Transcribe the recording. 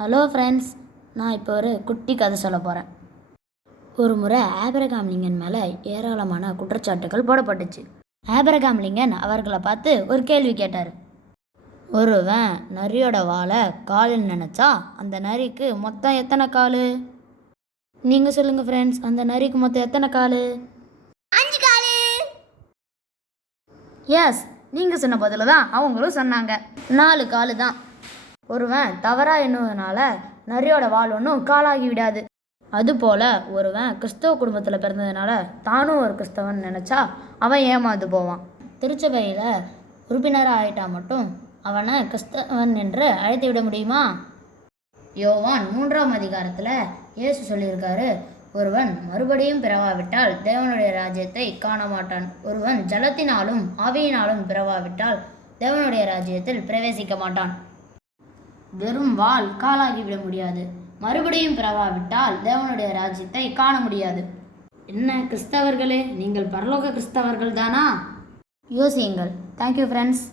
Hello friends, நான் இப்போ ஒரு குட்டி கதை சொல்ல போகிறேன். ஒரு முறை ஆபிரகாம் லிங்கன் மேலே ஏராளமான குற்றச்சாட்டுகள் போடப்பட்டுச்சு. ஆபிரகாம் லிங்கன் அவர்களை பார்த்து ஒரு கேள்வி கேட்டார். ஒருவன் நரியோட வாழை காலுன்னு நினச்சா அந்த நரிக்கு மொத்தம் எத்தனை காலு? நீங்கள் சொல்லுங்கள் ஃப்ரெண்ட்ஸ், அந்த நரிக்கு மொத்தம் எத்தனை காலு? 5 காலு. எஸ், நீங்கள் சொன்ன பதில் தான் அவங்களும் சொன்னாங்க. 4 காலு தான். ஒருவன் தவறாக எண்ணுவதனால நரியோட வால் ஒன்றும் காலாகி விடாது. அதுபோல் ஒருவன் கிறிஸ்தவ குடும்பத்தில் பிறந்ததுனால தானும் ஒரு கிறிஸ்தவன் நினச்சா அவன் ஏமாந்து போவான். திருச்சபையில் உறுப்பினராக ஆகிட்டா மட்டும் அவனை கிறிஸ்தவன் என்று அழைத்து விட முடியுமா? யோவான் 3ஆம் அதிகாரத்தில் இயேசு சொல்லியிருக்காரு, ஒருவன் மறுபடியும் பிறவாவிட்டால் தேவனுடைய ராஜ்யத்தை காண மாட்டான். ஒருவன் ஜலத்தினாலும் ஆவியினாலும் பிறவாவிட்டால் தேவனுடைய ராஜ்யத்தில் பிரவேசிக்க மாட்டான். வெறும் வால் காலாகிவிட முடியாது. மறுபடியும் பிறவாவிட்டால் தேவனுடைய ராஜ்யத்தை காண முடியாது. என்ன கிறிஸ்தவர்களே, நீங்கள் பரலோக கிறிஸ்தவர்கள் தானா? யோசியுங்கள். Thank you friends.